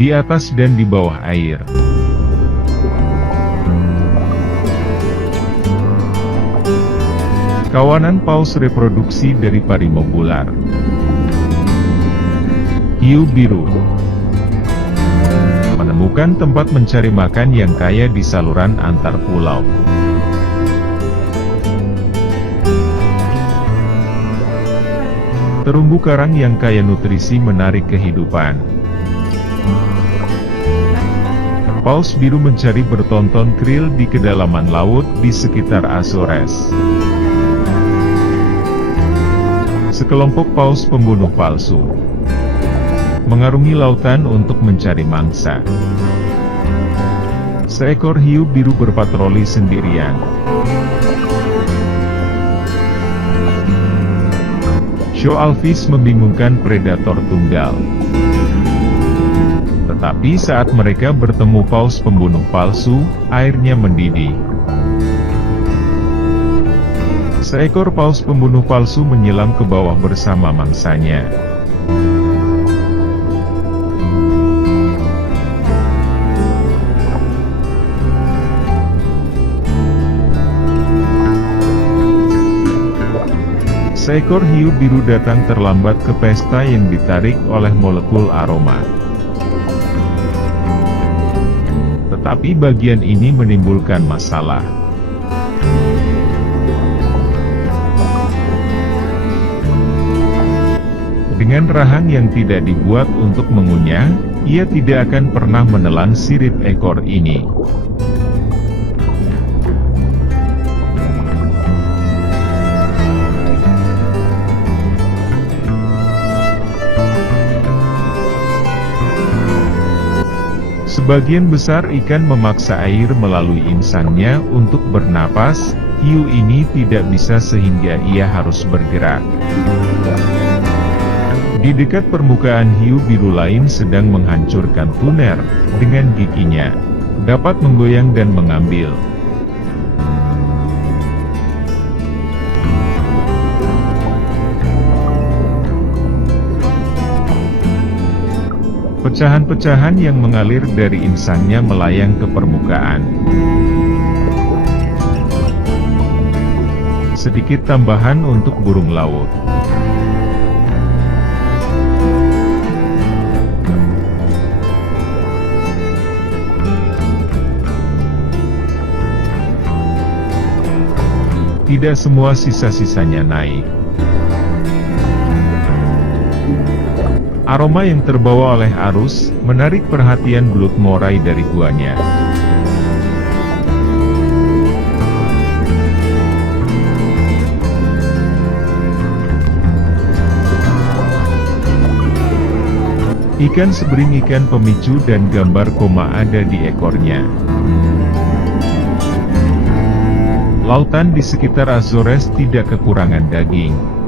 di atas dan di bawah air. Kawanan paus reproduksi dari Parimobular. Hiu biru menemukan tempat mencari makan yang kaya di saluran antar pulau. Terumbu karang yang kaya nutrisi menarik kehidupan. Paus biru mencari bertonton krill di kedalaman laut di sekitar Azores. Sekelompok paus pembunuh palsu mengarungi lautan untuk mencari mangsa. Seekor hiu biru berpatroli sendirian. Shellfish membingungkan predator tunggal. Tetapi saat mereka bertemu paus pembunuh palsu, airnya mendidih. Seekor paus pembunuh palsu menyelam ke bawah bersama mangsanya. Seekor hiu biru datang terlambat ke pesta yang ditarik oleh molekul aroma. Tetapi bagian ini menimbulkan masalah. Dengan rahang yang tidak dibuat untuk mengunyah, ia tidak akan pernah menelan sirip ekor ini. Sebagian besar ikan memaksa air melalui insangnya untuk bernapas. Hiu ini tidak bisa sehingga ia harus bergerak. Di dekat permukaan hiu biru lain sedang menghancurkan tuner, dengan giginya dapat menggoyang dan mengambil. Pecahan-pecahan yang mengalir dari insangnya melayang ke permukaan. Sedikit tambahan untuk burung laut. Tidak semua sisa-sisanya naik. Aroma yang terbawa oleh arus, menarik perhatian belut morai dari guanya. Ikan sebering ikan pemicu dan gambar koma ada di ekornya. Lautan di sekitar Azores tidak kekurangan daging.